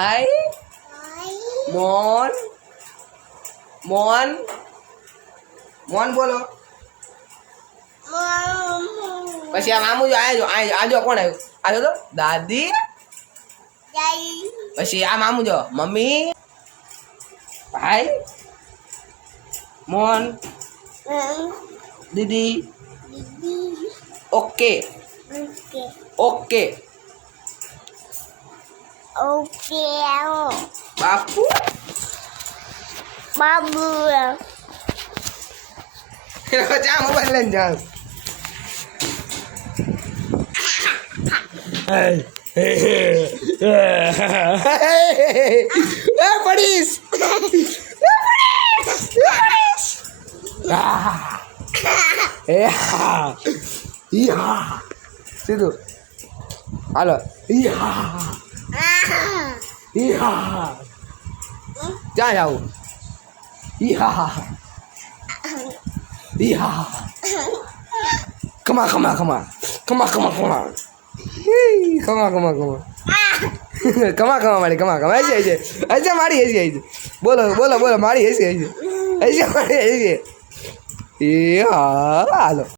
ભાઈ મોન મોન મોન બોલો પછી આ મામુ જો આજો કોણ આવ્યું આજો તો દાદી પછી આ મામુ જો મમ્મી ભાઈ મોન દીદી ઓકે ઓકે બાપુ ચા મોબાઈલ લઈને જાઉં પડીશ સીધું હાલો ક્યાં જાવું ખમા ખમા ખમા ખમા ખમા ખમા ખમા ખમા ખમા કમા કમા મારી કમા કમા હશે હશે હશે મારી હશે હશે બોલો બોલો બોલો મારી હશે હશે હશે મારી હશે એ હા હાલો